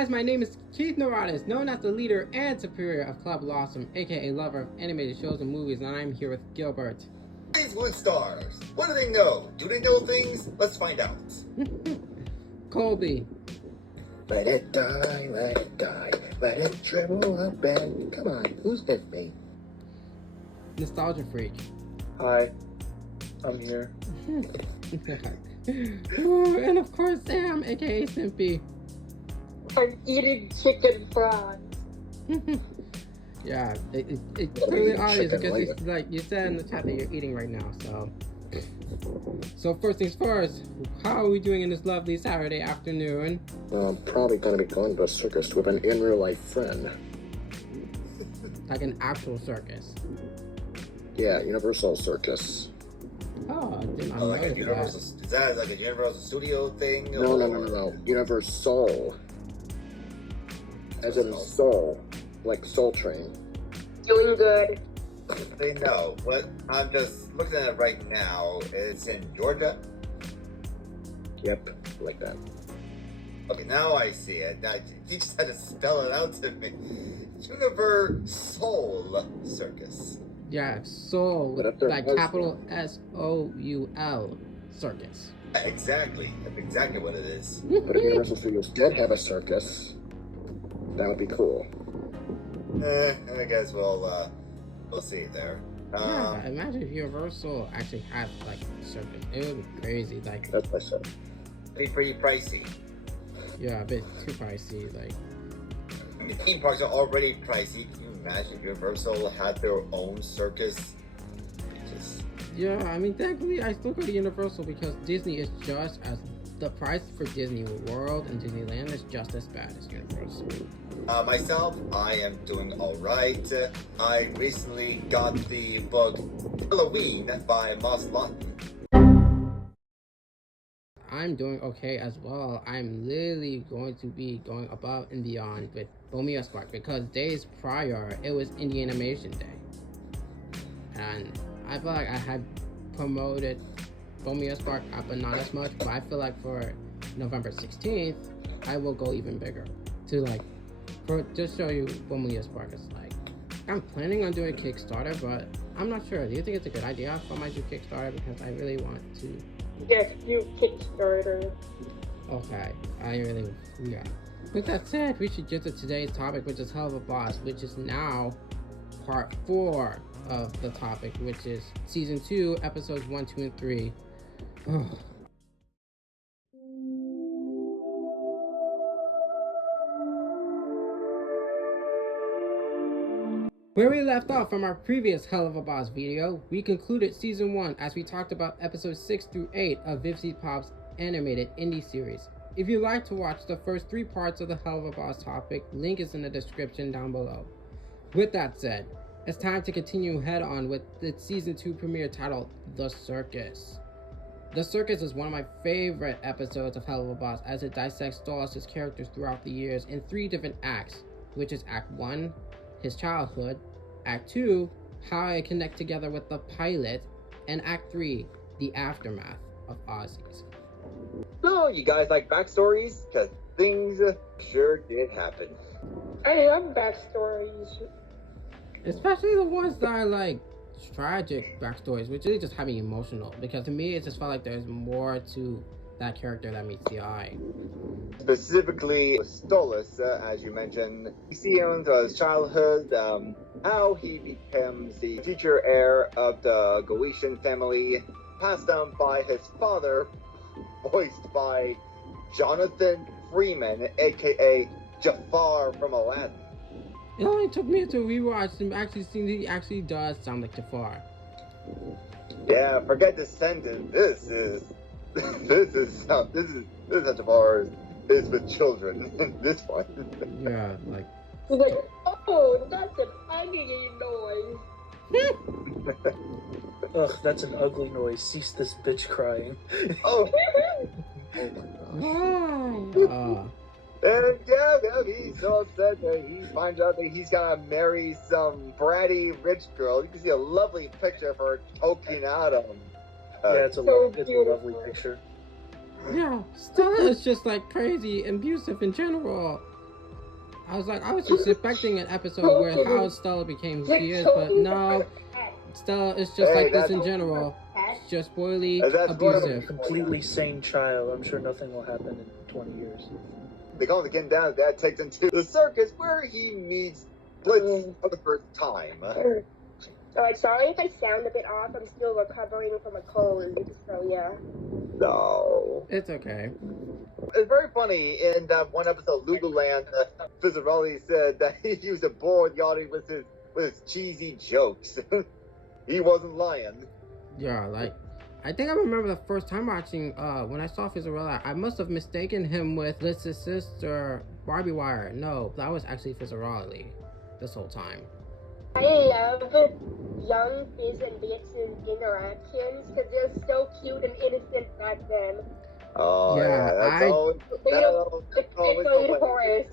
guys, my name is Keith Neurotis, known as the leader and superior of Club LASM, aka lover of animated shows and movies, and I'm here with Gilbert. These wood stars. What do they know? Do they know things? Let's find out. Colby. Let it die, let it die, let it dribble up and come on, who's with me? Nostalgia Freak. Hi, I'm here. And of course Sam, aka Simpy. I'm eating chicken fries. Yeah, it's clearly obvious because it's like you said in the chat that you're eating right now, so first things first, how are we doing in this lovely Saturday afternoon? I'm probably gonna be going to a circus with an in real life friend. Like an actual circus. Yeah, Universal Circus. Oh, I did not Like a notice Universal. that. Is that like a Universal Studio thing? No. Universal. As in soul. Like Soul Train. Doing good. They know, but I'm just looking at it right now. It's in Georgia. Yep, like that. Okay, now I see it. You just had to spell it out to me. Universal Circus. Yeah, Soul, like capital SOUL Circus. Exactly. That's exactly what it is. But if Universal Studios did have a circus, that would be cool. I guess we'll see there. Yeah, imagine if Universal actually had like a circus. It would be crazy. Like That's what I said. Be pretty pricey. yeah, a bit too pricey. Like I mean, theme parks are already pricey. Can you imagine if Universal had their own circus? yeah, I mean technically I still go to Universal because Disney is just as the price for Disney World and Disneyland is just as bad as Universal. Myself, I am doing alright. I recently got the book Halloween by Moss Lawton. I'm doing okay as well. I'm literally going to be going above and beyond with Bomia Spark because days prior it was Indie Animation Day. And I feel like I had promoted Bomia Spark up, but not as much. But I feel like for November 16th, I will go even bigger to like, for just show you what Bomia Spark is like. I'm planning on doing Kickstarter, but I'm not sure. Do you think it's a good idea if I might do Kickstarter? Because I really want to. Yes, do Kickstarter. Okay, yeah. With that said, we should get to today's topic, which is Helluva Boss, which is now part 4 of the topic, which is season 2, episodes 1, 2, and 3. Where we left off from our previous Helluva Boss video, we concluded season 1 as we talked about episodes 6 through 8 of VivziePop's animated indie series. If you'd like to watch the first 3 parts of the Helluva Boss topic, link is in the description down below. With that said, it's time to continue head on with the season 2 premiere titled The Circus. The Circus is one of my favorite episodes of Helluva Boss as it dissects Stolas' characters throughout the years in 3 different acts, which is Act 1, his childhood, Act 2, how I connect together with the pilot, and Act 3, the aftermath of Ozzy's. So, you guys like backstories? Because things sure did happen. I love backstories. Especially the ones that are like tragic backstories, which really just have me emotional, because to me it just felt like there's more to that character that meets the eye. Specifically, Stolas, as you mentioned, we see him through his childhood, how he becomes the future heir of the Goetian family, passed down by his father, voiced by Jonathan Freeman, aka Jafar from Aladdin. It only took me to rewatch and actually see he actually does sound like Jafar. Yeah, forget the sentence. This is how Jafar is with children. This one. Yeah, like. He's like, oh, that's an ugly noise. Ugh, that's an ugly noise. Cease this bitch crying. Oh. And yeah, he's so upset that he finds out that he's gonna marry some bratty rich girl. You can see a lovely picture of her toking out of him. Yeah, it's a lovely picture. Yeah, Stella is just like crazy, abusive in general. I was just expecting an episode where how Stella became who she is, but no, Stella is just Hey, like this in that's- general. It's just boily, That's one of abusive. Completely sane child. I'm sure nothing will happen in 20 years. They call him again down. Dad takes him to the circus where he meets Blitz for the first time. Alright, sorry if I sound a bit off. I'm still recovering from a cold, so yeah. No. It's okay. It's very funny in that one episode, Luguland, Fizzarelli said that he was bored yachting with his cheesy jokes. He wasn't lying. Yeah, like, I think I remember the first time watching, when I saw Fizzarella, I must have mistaken him with Blitz's sister, Barbie Wire. No, that was actually Fizzarelli this whole time. I love young Fizz and Blitz's interactions because they're so cute and innocent back then. Oh, Yeah, that's always It's the way. chorus.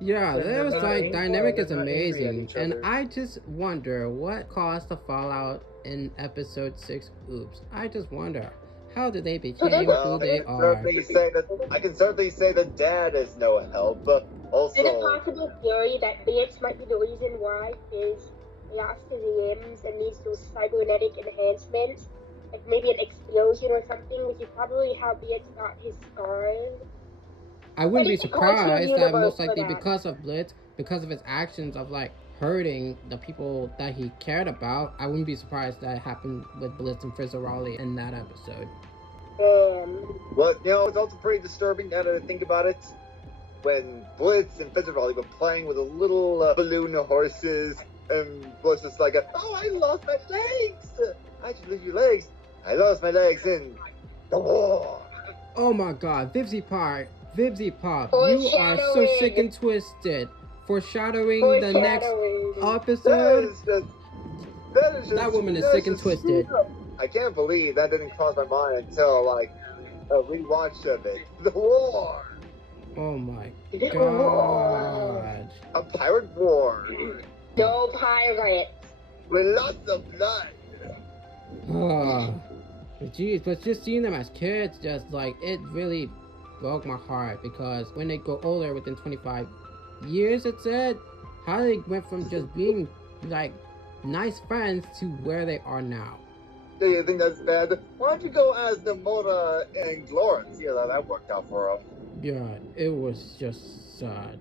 Yeah, They're there was not like angry, dynamic is they're not angry at amazing, each and other. I just wonder what caused the fallout in episode 6. Oops, I just wonder how did they become Well, who they I are. can certainly say that Dad is no help, but Is it a also... possible theory that Blitz might be the reason why Fizz lost his limbs and needs those cybernetic enhancements? Like maybe an explosion or something, which is probably how Blitz got his scars. I wouldn't be It's a cartoon surprised that universe most for likely that. because of Blitz, because of his actions of like hurting the people that he cared about, I wouldn't be surprised that happened with Blitz and Fizzarelli in that episode. But, it's also pretty disturbing now that I think about it. When Blitz and Fizzarelli were playing with the little balloon horses, and Blitz was like, oh, I lost my legs! How'd you lose your legs? I lost my legs in the war. Oh my god, VivziePop, you are so sick and twisted. Foreshadowing the next episode. That woman is sick and twisted. I can't believe that didn't cross my mind until like a rewatch of it. The war. Oh my god. A pirate war No pirates. with lots of blood. Oh, but geez, but just seeing them as kids, just like it really broke my heart because when they go older, within 25 years, it said how they went from just being like nice friends to where they are now. Do you think that's bad? Why don't you go as Namora and Glorance? See how that worked out for them. Yeah, it was just sad.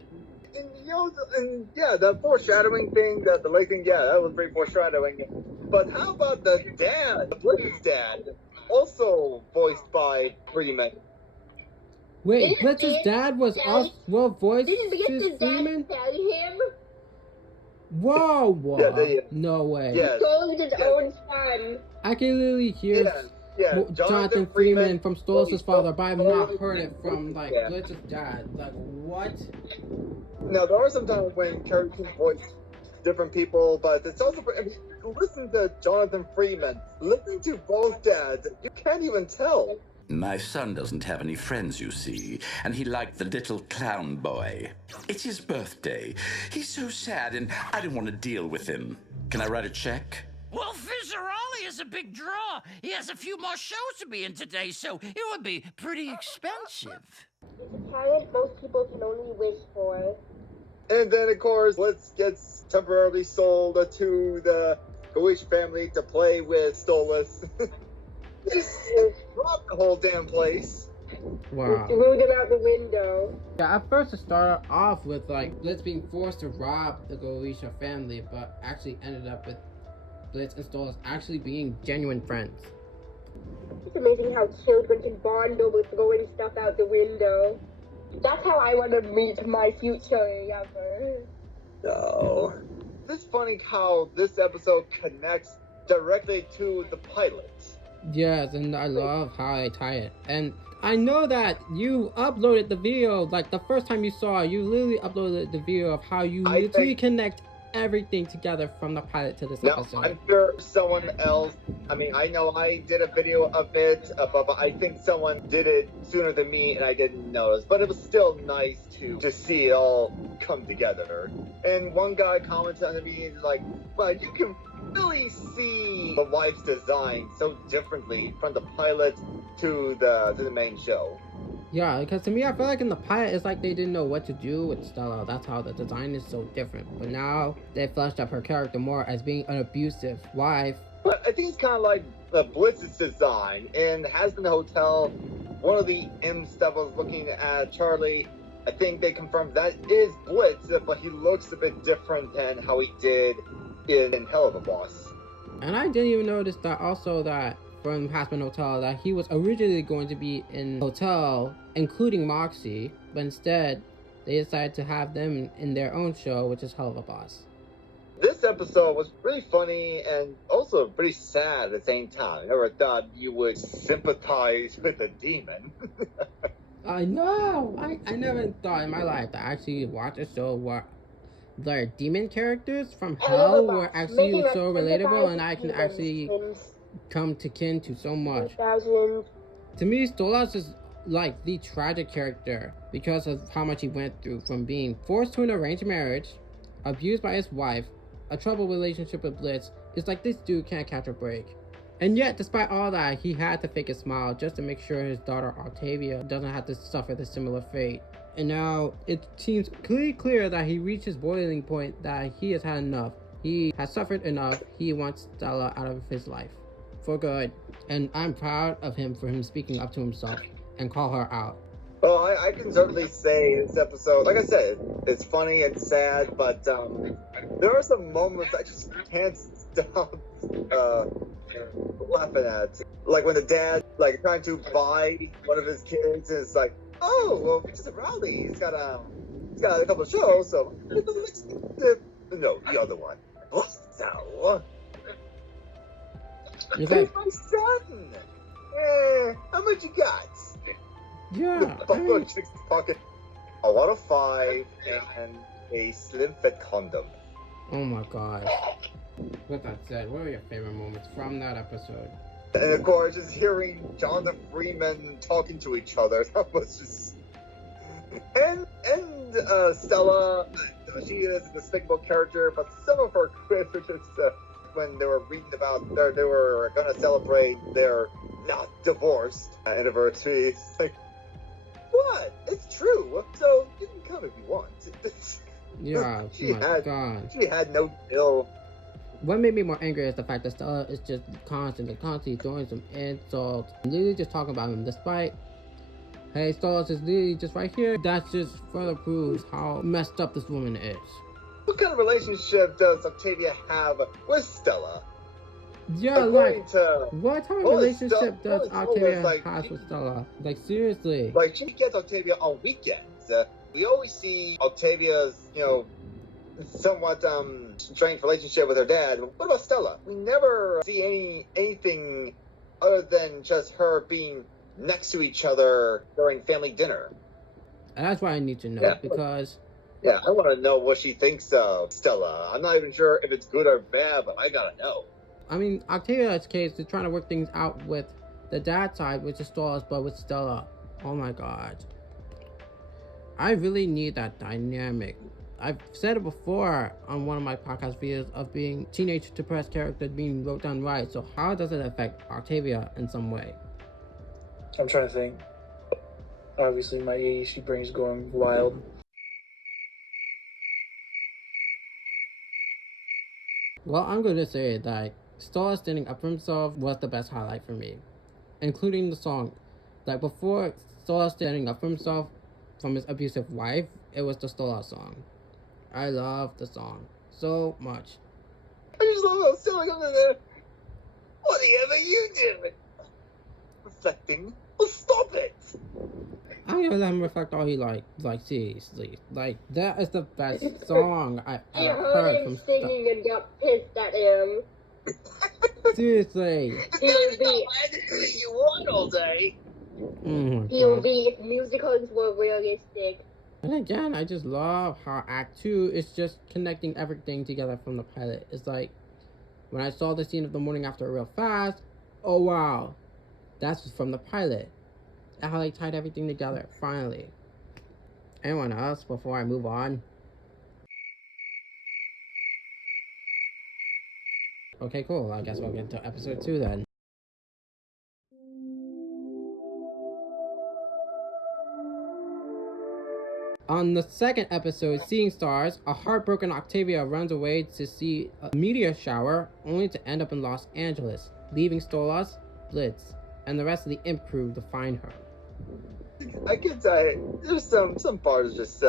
And yeah, the foreshadowing thing, the lake thing, yeah, that was very foreshadowing. But how about the dad, the Blitz's dad, also voiced by Freeman? Wait, Didn't Blitz's Blitz dad was tell- us well voiced Didn't Blitz's as Freeman? dad tell him? Whoa, Yeah, no way. Yes. He told his Yes. own son. I can literally hear Yeah, Jonathan Freeman from Stolas' father, but I've not voiced heard it from like Yeah. Blitz's dad. Like what? Now, there are some times when characters voice different people, but it's also, I mean, listen to Jonathan Freeman, listen to both dads, you can't even tell. My son doesn't have any friends, you see, and he liked the little clown boy. It's his birthday. He's so sad, and I don't want to deal with him. Can I write a check? Well, Fizzarelli is a big draw. He has a few more shows to be in today, so it would be pretty expensive. It's a talent most people can only wish for. And then, of course, Blitz gets temporarily sold to the Goish family to play with Stolas. Just drop the whole damn place. Wow. Threw them out the window. Yeah, at first it started off with like Blitz being forced to rob the Gorisha family, but actually ended up with Blitz and Stolas actually being genuine friends. It's amazing how children can bond over throwing stuff out the window. That's how I want to meet my future lover. No. It's funny how this episode connects directly to the pilot. Yes, and I love how they tie it. And I know that you uploaded the video, like the first time you saw it, you literally uploaded the video of how you literally connect everything together from the pilot to this Now, episode. I'm sure someone else, I mean, I know I did a video of it, but I think someone did it sooner than me and I didn't notice. But it was still nice to see it all come together. And one guy commented on me, he's like, well, you can really see the wife's design so differently from the pilot to the main show. Yeah, because to me, I feel like in the pilot, it's like they didn't know what to do with Stella. That's how the design is so different. But now they fleshed up her character more as being an abusive wife. But I think it's kind of like Blitz's design in Has Been Hotel. One of the imps that was looking at Charlie, I think they confirmed that is Blitz, but he looks a bit different than how he did in Helluva Boss. And I didn't even notice that also that from Has Been Hotel that he was originally going to be in Hotel, including Moxie, but instead they decided to have them in their own show, which is Helluva Boss. This episode was really funny and also pretty sad at the same time. I never thought you would sympathize with a demon. I know! I never thought in my life to actually watch a show where the demon characters from hell were actually so relatable and I can actually come to kin to so much. To me, Stolas is like the tragic character because of how much he went through, from being forced to an arranged marriage, abused by his wife, a troubled relationship with Blitz. It's like this dude can't catch a break. And yet, despite all that, he had to fake a smile just to make sure his daughter Octavia doesn't have to suffer the similar fate. And now, it seems clear that he reached his boiling point, that he has had enough. He has suffered enough. He wants Stella out of his life. For good. And I'm proud of him for him speaking up to himself and call her out. Well, I can certainly say this episode, like I said, it's funny and sad, but there are some moments I just can't stop laughing at. Like when the dad, like, trying to buy one of his kids, and it's like, oh, well, it's just a Rowley. He's got a couple of shows, so no, the other one. So, He's hey, like, my son. How much you got? yeah, The buffalo chick's pocket. A 1 of 5 and a slim fit condom. oh my god. With that said, what were your favorite moments from that episode? And of course, just hearing Jonathan Freeman talking to each other, that was just. And Stella, she is a despicable character, but some of her critics, when they were reading about they were gonna celebrate their not divorced anniversary, it's like, what? It's true. So you can come if you want. Yeah, she god. She had no ill. What made me more angry is the fact that Stella is just constantly throwing some insults, literally just talking about him, despite, hey, Stella is literally just right here. That just further proves how messed up this woman is. What kind of relationship does Octavia have with Stella? Yeah, According to, what type of well, relationship does well, Octavia like, have with Stella? Like, seriously. like, she gets Octavia on weekends. We always see Octavia's, somewhat strained relationship with her dad. What about Stella? We never see anything other than just her being next to each other during family dinner. And that's what I need to know, because... Yeah, I want to know what she thinks of Stella. I'm not even sure if it's good or bad, but I gotta know. I mean, Octavia's case is trying to work things out with the dad side, which is Stolas, but with Stella. Oh my god. I really need that dynamic. I've said it before on one of my podcast videos of being teenage depressed character being wrote down right. So how does it affect Octavia in some way? I'm trying to think. Obviously, my ADHD brain's going wild. Well, I'm going to say that Stolas standing up for himself was the best highlight for me, including the song. Like, before Stolas standing up for himself from his abusive wife, it was the Stolas song. I love the song so much. I just love how Stella comes in there. Whatever you doing? Reflecting. Well, stop it. I'm gonna let him reflect all he like seriously. Like, that is the best song I've ever heard from singing and got pissed at him. Seriously. You want all day. POV, if musicals were realistic. And again, I just love how Act 2 is just connecting everything together from the pilot. It's like, when I saw the scene of the morning after real fast, oh wow, that's from the pilot. And how they tied everything together, finally. Anyone else before I move on? Okay, cool. I guess we'll get to episode 2 then. On the second episode, Seeing Stars, a heartbroken Octavia runs away to see a meteor shower, only to end up in Los Angeles, leaving Stolas, Blitz, and the rest of the imp crew to find her. I can say there's some parts just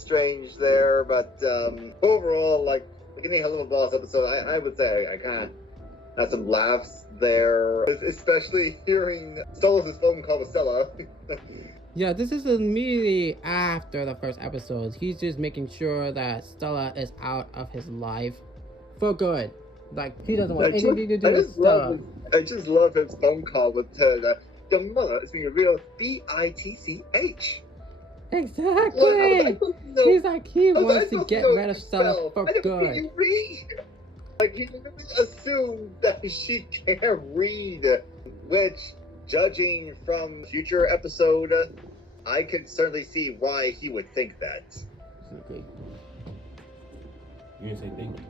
strange there, but overall, like any Helluva Boss episode, I would say I kind of had some laughs there, especially hearing Stolas' phone call with Stella. Yeah, this is immediately after the first episode. He's just making sure that Stella is out of his life for good. Like, he doesn't want anything to do with Stella. I just love his phone call with her. Your mother is being a real bitch. Exactly. He's like, he wants to get rid of Stella for good. You read. Like, he assumed that she can't read, which, judging from future episode, I could certainly see why he would think that. Okay. You didn't say thank you.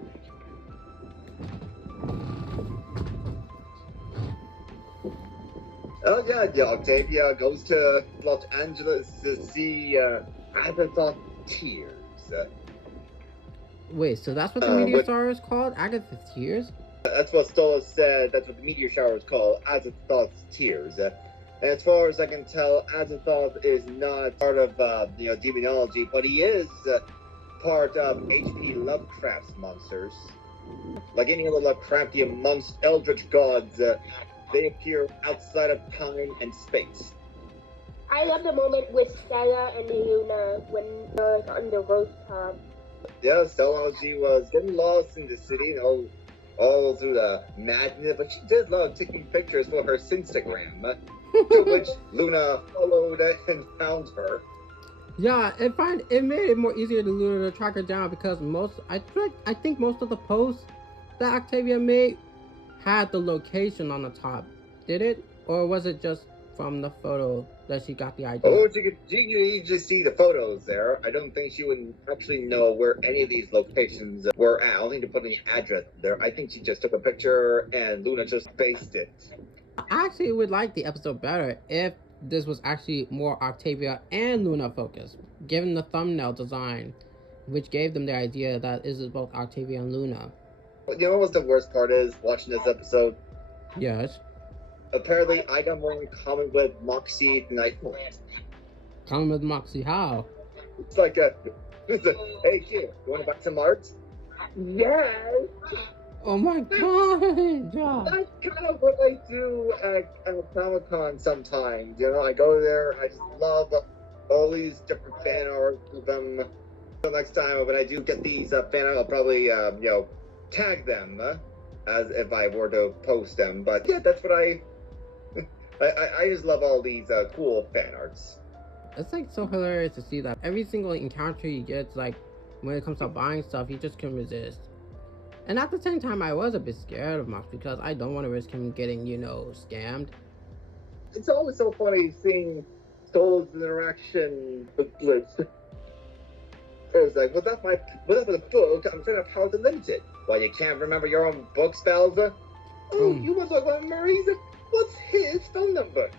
Oh yeah, Octavia goes to Los Angeles to see Agatha Tears. Wait, so that's what the meteor shower is called? Agatha Tears? That's what Stolas said. That's what the meteor shower is called. Azathoth's Tears. And as far as I can tell, Azathoth is not part of demonology, but he is part of H.P. Lovecraft's monsters. Like any other Lovecraftian eldritch gods, they appear outside of time and space. I love the moment with Stella and Luna when they're on the rooftop. Yeah, Stella, she was getting lost in the city, all through the madness, but she did love taking pictures for her Instagram, to which Luna followed and found her. Yeah, it made it more easier to Luna to track her down because I think most of the posts that Octavia made had the location on the top. Did it? Or was it just from the photo that she got the idea? Oh, you just see the photos there. I don't think she would actually know where any of these locations were at. I don't think to put any address there. I think she just took a picture and Luna just based it. I actually would like the episode better if this was actually more Octavia and Luna focused, given the thumbnail design, which gave them the idea that this is both Octavia and Luna. You know what the worst part is watching this episode? Yes. Apparently, I got more in common with Moxie than I thought. Common with Moxie, how? It's like hey kid, you want to buy some art? Yes! Oh my god! That's kind of what I do at Comic-Con sometimes. I go there, I just love all these different fan art of them. So next time when I do get these fan art, I'll probably, tag them as if I were to post them. But yeah, that's what I just love all these cool fan arts. It's like so hilarious to see that every single encounter you get, like when it comes to buying stuff, you just can't resist. And at the same time, I was a bit scared of Mox because I don't want to risk him getting, scammed. It's always so funny seeing Stolas' interaction with Blitz. It's like, was that for the book? I'm trying to power the limited. Well, you can't remember your own book spells? Oh, you must look like Murray's. What's his phone number?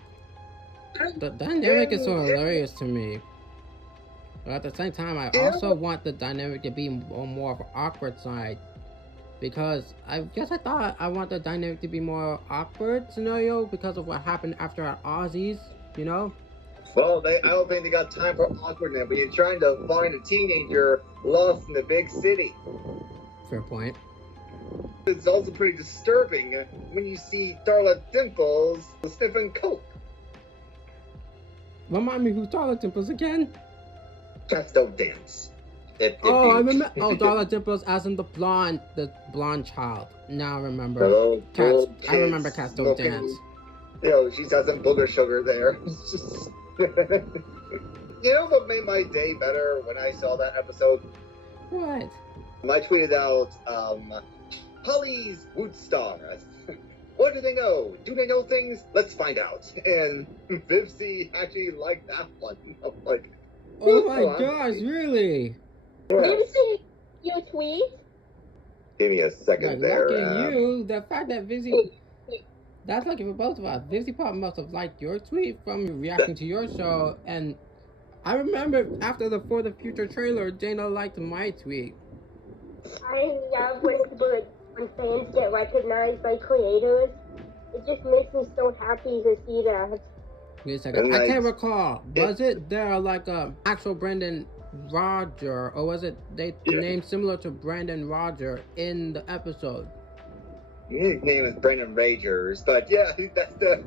The dynamic is so hilarious to me. But at the same time, I also want the dynamic to be on more of an awkward side. Because I thought I want the dynamic to be more awkward scenario because of what happened after our Aussies, Well, I don't think they got time for awkwardness when you're trying to find a teenager lost in the big city. Fair point. It's also pretty disturbing when you see Darla Dimples sniffing coke. Remind me who's Darla Dimples again? Casto Dance. I remember. Oh, Darla Dimples as in the blonde child. Now I remember. Hello, I remember Casto Dance. She's got some booger sugar there. It's just... You know what made my day better when I saw that episode? What? I tweeted out, Holly's Wood Stars. What do they know? Do they know things? Let's find out. And Vivzie actually liked that one. I'm like, oh my gosh, really? Did you see your tweet? Give me a second Like, there. lucky you, the fact that Vivzie, that's lucky for both of us. VivziePop must have liked your tweet from reacting to your show, and I remember after the For the Future trailer, Dana liked my tweet. I love when fans get recognized by creators. It just makes me so happy to see that. Wait a second, I can't recall. Was it there like a actual Brendan Roger, or was it they named similar to Brandon Roger in the episode? His name is Brendan Ragers, but yeah, that's the.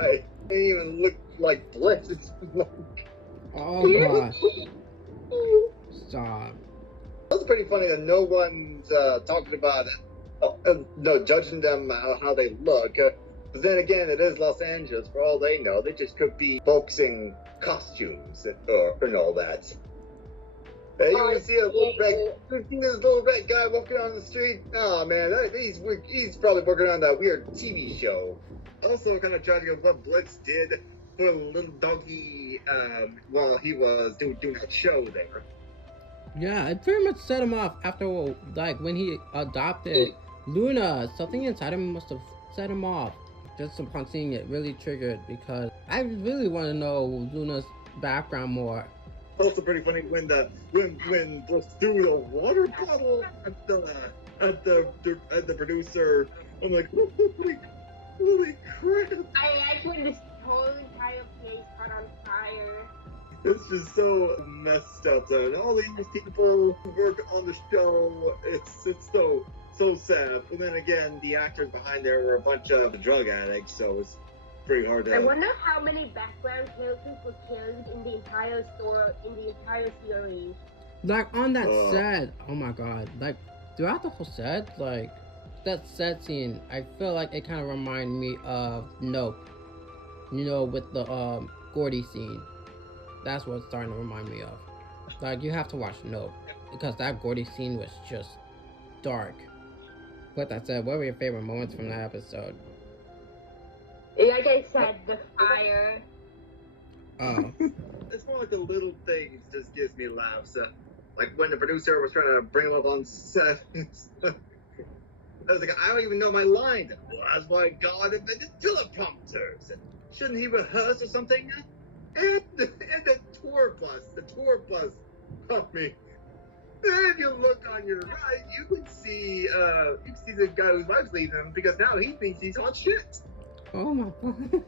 I didn't even look like Blitz. Oh god. Stop. It's pretty funny that no one's talking about no judging them how they look. But then again, it is Los Angeles. For all they know, they just could be folks in costumes and all that. You see a little red, you see this little red guy walking on the street. Oh man, he's probably working on that weird TV show. Also, kind of judging of what Blitz did for a little doggy while he was doing that show there. Yeah, it pretty much set him off after, like, when he adopted Luna. Something inside him must have set him off. Just upon seeing it really triggered, because I really want to know Luna's background more. Also pretty funny when Blitz threw the water bottle at the producer. I'm like, holy crap! That's when this whole entire place caught on fire. It's just so messed up though. And all these people who work on the show, it's so sad. But then again, the actors behind there were a bunch of drug addicts, so it's pretty hard to. I wonder how many background characters were killed in the entire series. Like, on that set, oh my god, like, throughout the whole set, like, that set scene, I feel like it kind of reminded me of Nope. You know, with the Gordy scene. That's what it's starting to remind me of. Like, you have to watch Nope, because that Gordy scene was just dark. With that said, what were your favorite moments from that episode? Like I said, the fire. Oh. It's more like the little things just gives me laughs. Like when the producer was trying to bring him up on set. I was like, I don't even know my line. Well, that's why God invented teleprompters. Shouldn't he rehearse or something? And the tour bus helped me. And if you look on your right, you can see the guy whose wife's leaving him because now he thinks he's on shit. Oh my god.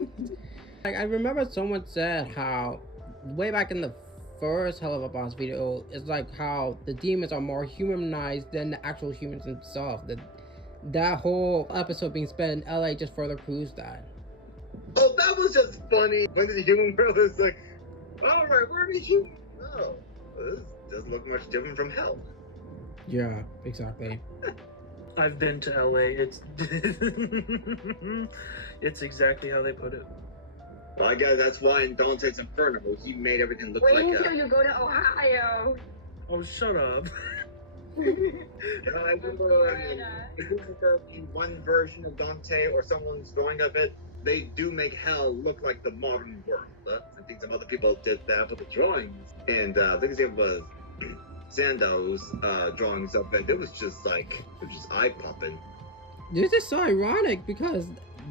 Like, I remember someone said how way back in the first Helluva Boss video, it's like how the demons are more humanized than the actual humans themselves. That whole episode being spent in LA just further proves that. Oh, that was just funny. When the human world is like, alright, where are we human? Oh, this doesn't look much different from hell. Yeah, exactly. I've been to LA. It's exactly how they put it. Well, I guess that's why in Dante's Inferno, he made everything look Wait like until you go to Ohio. Oh, shut up. I remember in one version of Dante or someone's drawing of it, they do make hell look like the modern world. I think some other people did that with the drawings. And I think it was Sando's drawings of it. It was just eye-popping. This is so ironic because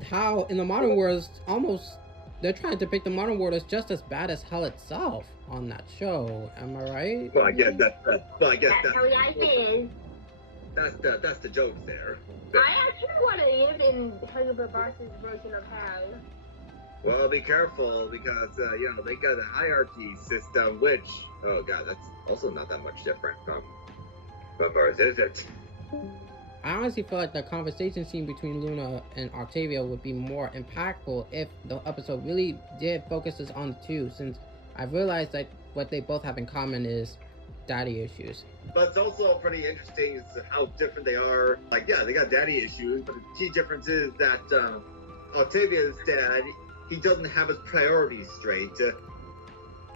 how in the modern world, almost they're trying to depict the modern world as just as bad as hell itself on that show. Am I right? Well, I guess that's how life is. That's the joke there. I actually want to live in Helluva Boss's version of hell. Well, be careful because they got a hierarchy system, which that's also not that much different from Earth, is it? I honestly feel like the conversation scene between Luna and Octavia would be more impactful if the episode really did focuses on the two, since I've realized that what they both have in common is daddy issues. But it's also pretty interesting is how different they are. Like, yeah, they got daddy issues, but the key difference is that Octavia's dad, he doesn't have his priorities straight.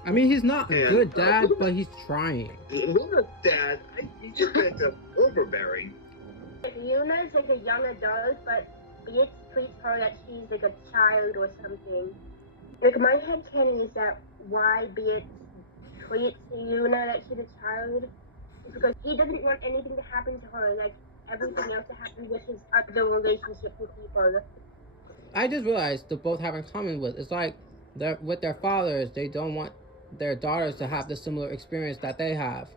I mean, he's not a good dad, but he's trying. Luna's dad, he's a bit overbearing. Luna's like a young adult, but Beats treats her that she's like a child or something. Like, my headcanon is that why Beats treats Luna that she's a child. is because he doesn't want anything to happen to her, like everything else to happen with his other relationships with people. I just realized they both have in common with it's like with their fathers, they don't want their daughters to have the similar experience that they have.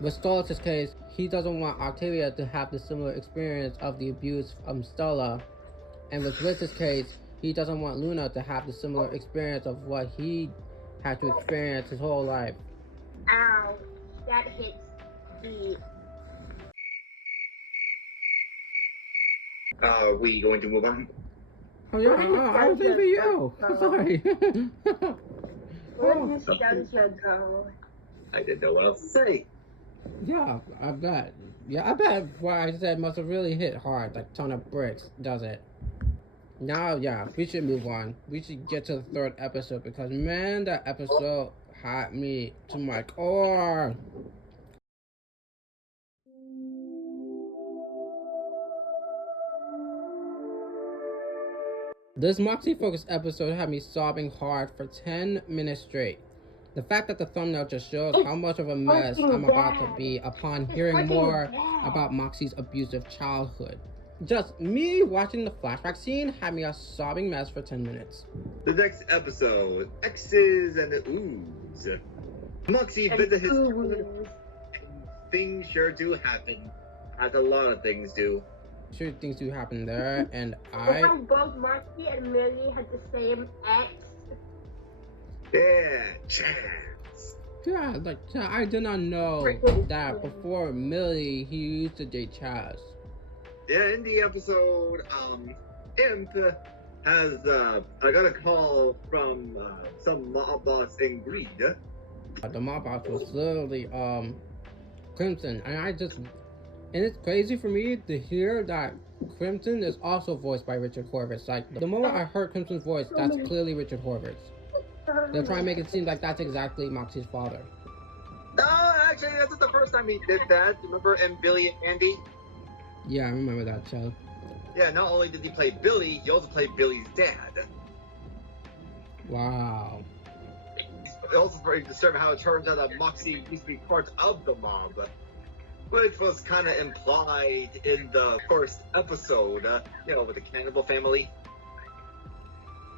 With Stolas' case, he doesn't want Octavia to have the similar experience of the abuse from Stella. And with Blitz's case, he doesn't want Luna to have the similar experience of what he had to experience his whole life. Ow, that hits deep. Are we going to move on? Oh yeah, I was waiting for you. Sorry. Where nostalgia go? I didn't know what else to say. Yeah, I bet. Yeah, I bet what I said must have really hit hard, like ton of bricks, does it? Now, yeah, we should move on. We should get to the third episode because, man, that episode had me to my core. This Moxie-focused episode had me sobbing hard for 10 minutes straight. The fact that the thumbnail just shows how much of a mess I'm about to be upon hearing more about Moxie's abusive childhood. Just me watching the flashback scene had me a sobbing mess for 10 minutes. The next episode, Exes and Oohs. Moxie visits his childhood. Things sure do happen, as a lot of things do. Sure, things do happen there, and Both Moxie and Millie had the same ex. Yeah, chance. Yeah, like, I did not know that before Millie, he used to date Chaz. Yeah, in the episode, Imp has, I got a call from, some mob boss in Greed. The mob boss was literally, Crimson, and it's crazy for me to hear that Crimson is also voiced by Richard Horvitz. Like, the moment I heard Crimson's voice, that's clearly Richard Horvitz. They're trying to make it seem like that's exactly Moxie's father. No, actually, that's not the first time he did that. Remember in Billy and Andy? Yeah, I remember that show. Yeah, not only did he play Billy, he also played Billy's dad. Wow. It's also very disturbing how it turns out that Moxie used to be part of the mob, which was kind of implied in the first episode, with the cannibal family.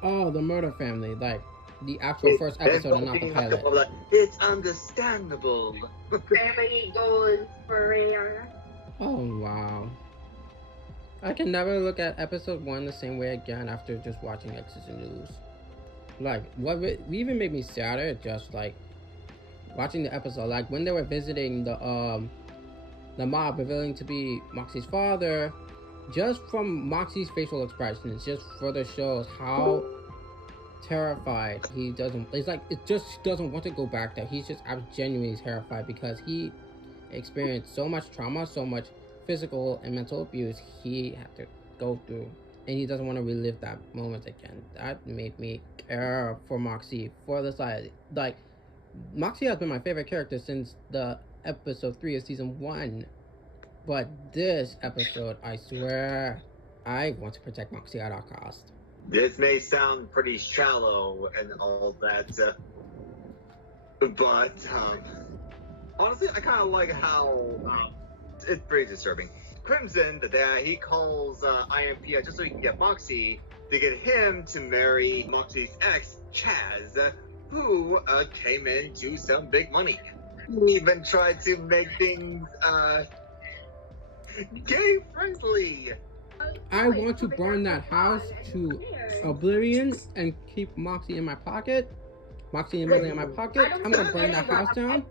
Oh, the murder family, like the actual first episode and not the pilot. It's understandable. Family goes forever. Oh, wow. I can never look at episode 1 the same way again after just watching Exes and Oohs. Like, what even made me sadder, just like watching the episode, like when they were visiting the mob revealing to be Moxie's father, just from Moxie's facial expressions, just further shows how terrified he doesn't. It's like it just doesn't want to go back there. He's just genuinely terrified because he experienced so much trauma, so much physical and mental abuse he had to go through, and he doesn't want to relive that moment again. That made me care for Moxie for the side. Like, Moxie has been my favorite character since the episode 3 of season 1, but this episode, I swear, I want to protect Moxie at all cost. This may sound pretty shallow and all that, but honestly, I kind of like how it's pretty disturbing. Crimson, the dad, he calls IMP just so he can get Moxie to get him to marry Moxie's ex, Chaz, who came into some big money. He even tried to make things gay friendly. I want to burn that house to oblivion and keep Moxie in my pocket. Moxie and Millie in my pocket. I'm gonna burn that house down.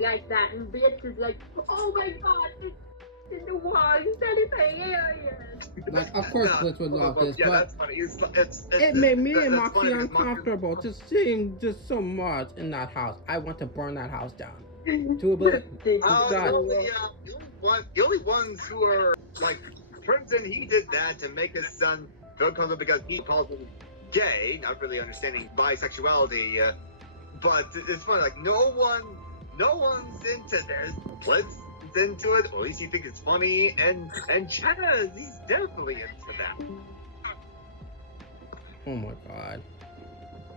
Like that, and Blitz is like, oh my god, it's the one Like, of course Blitz would love this, yeah, but that's funny. it made me and Moxie uncomfortable just seeing just so much in that house. I want to burn that house down to oblivion. The only ones who are like Crimson, he did that to make his son feel comfortable because he calls him gay, not really understanding bisexuality. But it's funny, like no one's into this. Blitz is into it, or at least he thinks it's funny, and Chaz, he's definitely into that. Oh my god.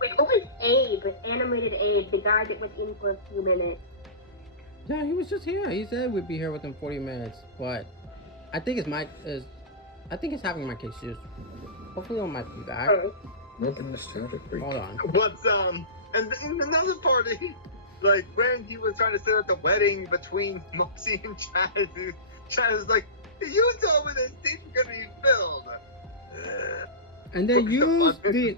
Wait, what was Abe, AnimatedAbe, the guy that was in for a few minutes? Yeah, he was just here. He said we'd be here within 40 minutes, but I think his mic is. I think he's having mic issues. Hopefully, he might be back. Nothing nostalgic. Hold on. What's and another party, like when he was trying to set up the wedding between Moxie and Chaz, Chaz is like, "You told me this thing's gonna be filmed." And then use fuck? the.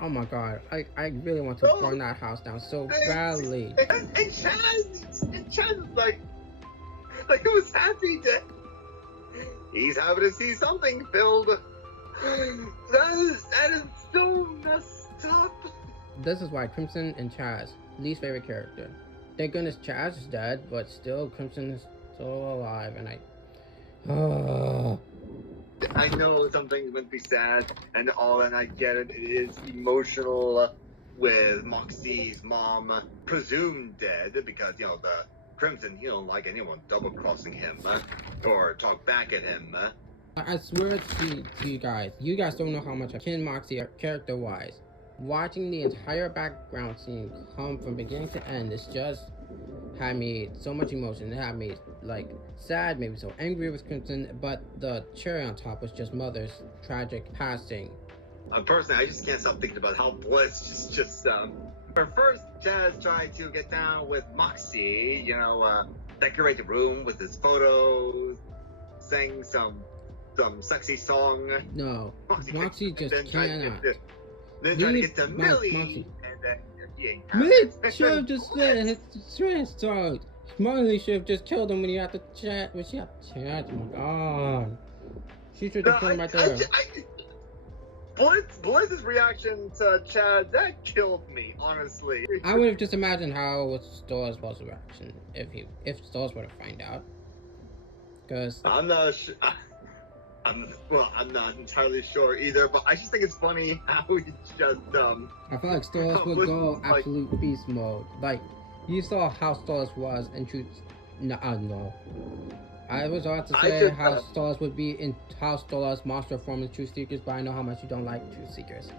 Oh my god! I really want to burn that house down so badly. And Chaz is like he was happy that he's happy to see something filled. That is so messed up. This is why Crimson and Chaz, least favorite character. Thank goodness Chaz is dead, but still Crimson is still alive, and I know some things would be sad and all, and I get it. It is emotional with Moxie's mom presumed dead because, you know, the Crimson, he don't like anyone double-crossing him or talk back at him. I swear to you guys don't know how much I kin Moxie character-wise. Watching the entire background scene come from beginning to end, it's just had me so much emotion. It had me like sad, maybe so angry with Crimson, but the cherry on top was just Mother's tragic passing. Personally, I just can't stop thinking about how Bliss just first Chaz tried to get down with Moxie, you know, decorate the room with his photos, sing some sexy song. No, Moxie just cannot. Then trying to get to Millie, and then Millie should have just slit his throat. Millie should have just killed him when he had to chat. When she had to chat, oh my god. She should have killed him right there. Blizz's reaction to Chad, that killed me, honestly. I would have just imagined how was Stoll's reaction if Stoll's were to find out. Because I'm not sure. I'm not entirely sure either, but I just think it's funny how he just I feel like Stolas would go absolute beast mode. Like you saw how Stolas was in Truth. No, I was about to say how Stolas would be in how Stolas monster form in Truth Seekers, but I know how much you don't like Truth Seekers.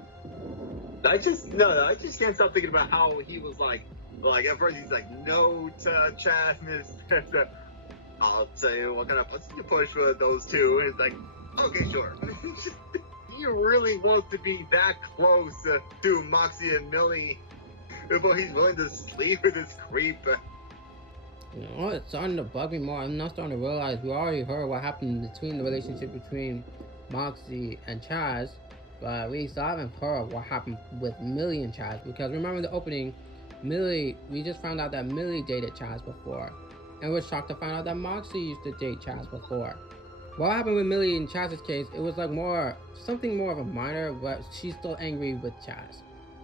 I just can't stop thinking about how he was like at first he's like no to Chad and I'll tell you what kind of puts you push with those two. And it's like, okay, sure. He really wants to be that close to Moxie and Millie before he's willing to sleep with this creep. You know, it's starting to bug me more. I'm not starting to realize we already heard what happened between the relationship between Moxie and Chaz, but we still haven't heard what happened with Millie and Chaz. Because remember the opening, we just found out that Millie dated Chaz before. And we're shocked to find out that Moxie used to date Chaz before. What happened with Millie in Chaz's case, it was like something more of a minor, but she's still angry with Chaz.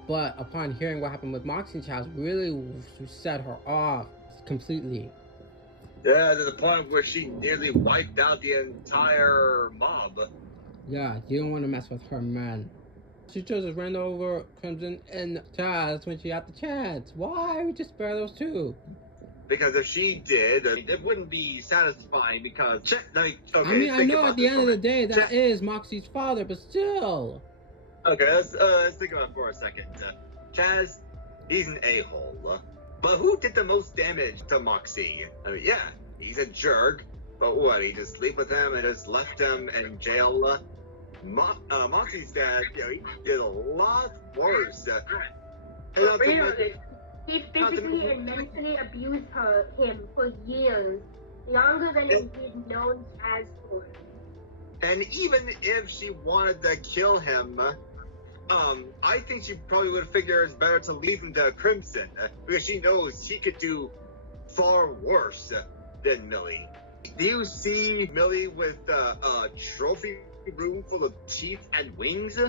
But upon hearing what happened with Moxie and Chaz, really set her off completely. Yeah, to the point where she nearly wiped out the entire mob. Yeah, you don't want to mess with her, man. She just ran over Crimson and Chaz when she had the chance. Why? We just spare those two. Because if she did, it wouldn't be satisfying because... I know at the end of the day, that is Moxie's father, but still. Okay, let's think about it for a second. Chaz, he's an a-hole. But who did the most damage to Moxie? I mean, yeah, he's a jerk. But what, he just sleep with him and just left him in jail? Moxie's dad, you know, he did a lot worse. He physically and mentally abused him for years, longer than he'd known Chaz for. And even if she wanted to kill him, I think she probably would figure it's better to leave him to Crimson, because she knows she could do far worse than Millie. Do you see Millie with a trophy room full of teeth and wings?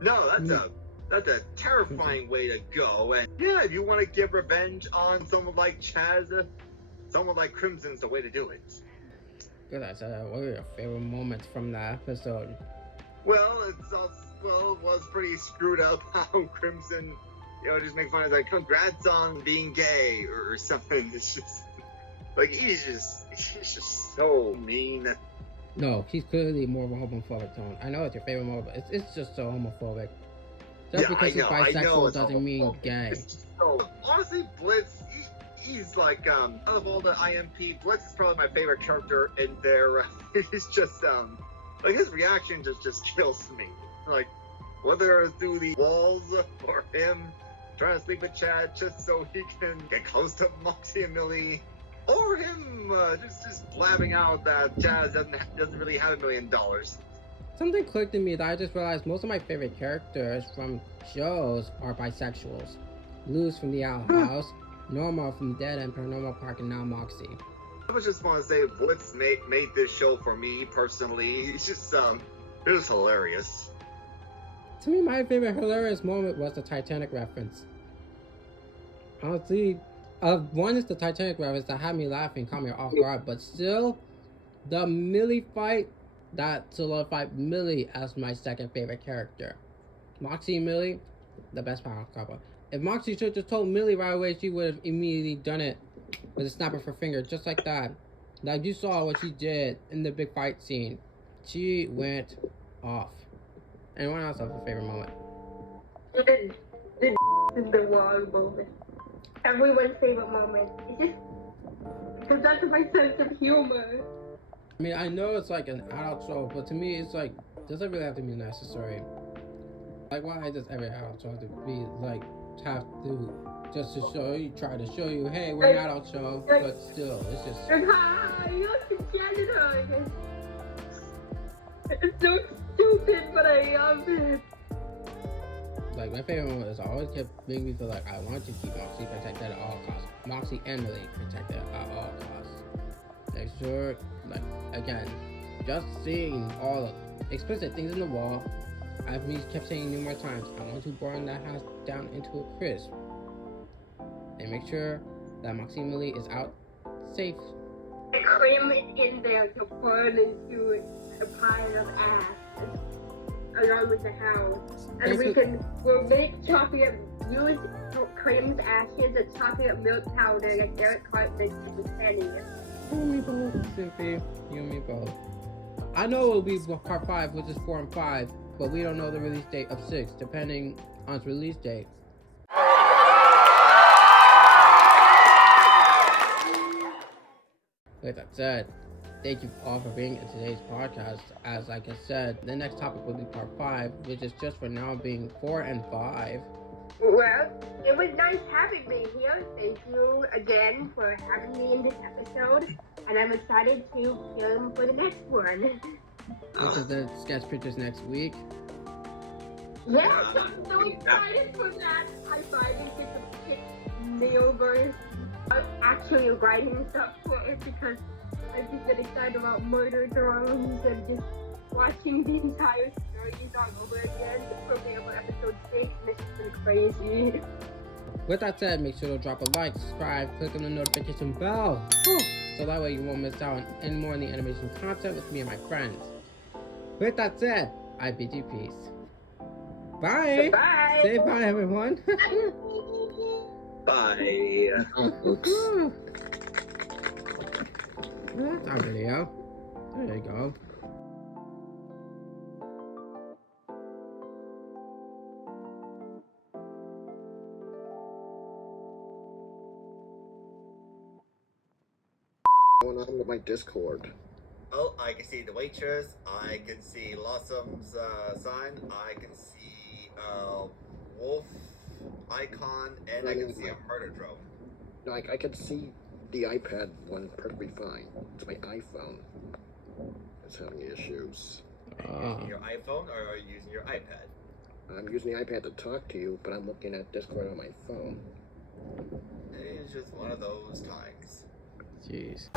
No, that's a terrifying way to go. And yeah, if you want to get revenge on someone like Chaz, someone like Crimson's the way to do it. Good, what are your favorite moments from that episode? Well, it was pretty screwed up how Crimson, you know, just make fun of like, congrats on being gay or something. It's just like he's just so mean. No, he's clearly more of a homophobic tone. I know it's your favorite moment, but it's just so homophobic. Just because he's bisexual doesn't mean gay. So, honestly, Blitz, he's like, out of all the IMP, Blitz is probably my favorite character in there. He's just, like, his reaction just kills me. Like, whether it's through the walls or him trying to sleep with Chad just so he can get close to Moxie and Millie, or him just blabbing out that Chad doesn't really have $1 million. Something clicked in me that I just realized most of my favorite characters from shows are bisexuals. Luz from the Owl House, Norma from the Dead End Paranormal Park, and now Moxie. I was just want to say Blitz made this show for me personally. It's just it was hilarious. To me, my favorite hilarious moment was the Titanic reference. Honestly, one is the Titanic reference that had me laughing, caught me off guard, but still, the Millie fight, that solidified Millie as my second favorite character. Moxie and Millie, the best power couple. If Moxie should have just told Millie right away, she would have immediately done it with a snap of her finger, just like that. Like you saw what she did in the big fight scene. She went off. Anyone else have a favorite moment? The in the wall moment. Everyone's favorite moment. It's just because that's my sense of humor. I mean, I know it's like an adult show, but to me, it's like, does it really have to be necessary? Like, why does every adult show have to be like, have to just to show you, try to show you, hey, we're an adult show, but still, it's just. You look the janitor. It's so stupid, but I love it. Like, my favorite moment is always kept making me feel like I want to keep Moxie protected at all costs. Moxie and Millie protected at all costs. Make sure, like, again, just seeing all the explicit things in the wall. I've kept saying numerous times, I want to burn that house down into a crisp. And make sure that Moxie and Millie is out safe. The cream is in there to burn into a pile of ash along with the house. And we'll make chocolate, use cream's ashes and chocolate milk powder like Derek Cartman did with Penny. You and me both, Simpy. You and me both. I know it'll be part 5, which is 4 and 5, but we don't know the release date of 6, depending on its release date. With that said, thank you all for being in today's podcast. As like I said, the next topic will be part 5, which is just for now being 4 and 5. Well, it was nice having me here. Thank you again for having me in this episode. And I'm excited to film for the next one. Which is the sketch pictures next week. Yes, I'm so excited for that. I finally get to pick Neoverse. I'm actually writing stuff for it because I just get excited about murder drones and just watching the entire series all over again. For example, episode 6, and it's just been crazy. With that said, make sure to drop a like, subscribe, click on the notification bell, so that way you won't miss out on any more of the animation content with me and my friends. With that said, I bid you peace. Bye! Bye! Say bye, everyone! Bye. That's our video. There you go. Going on with my Discord? Oh, I can see the waitress. I can see LASM's sign. I can see wolf icon, and I can see a murder drone. No, I can see the iPad one perfectly fine. It's my iPhone. It's having issues. Are you using your iPhone or are you using your iPad? I'm using the iPad to talk to you, but I'm looking at Discord on my phone. It's just one of those times. Jeez.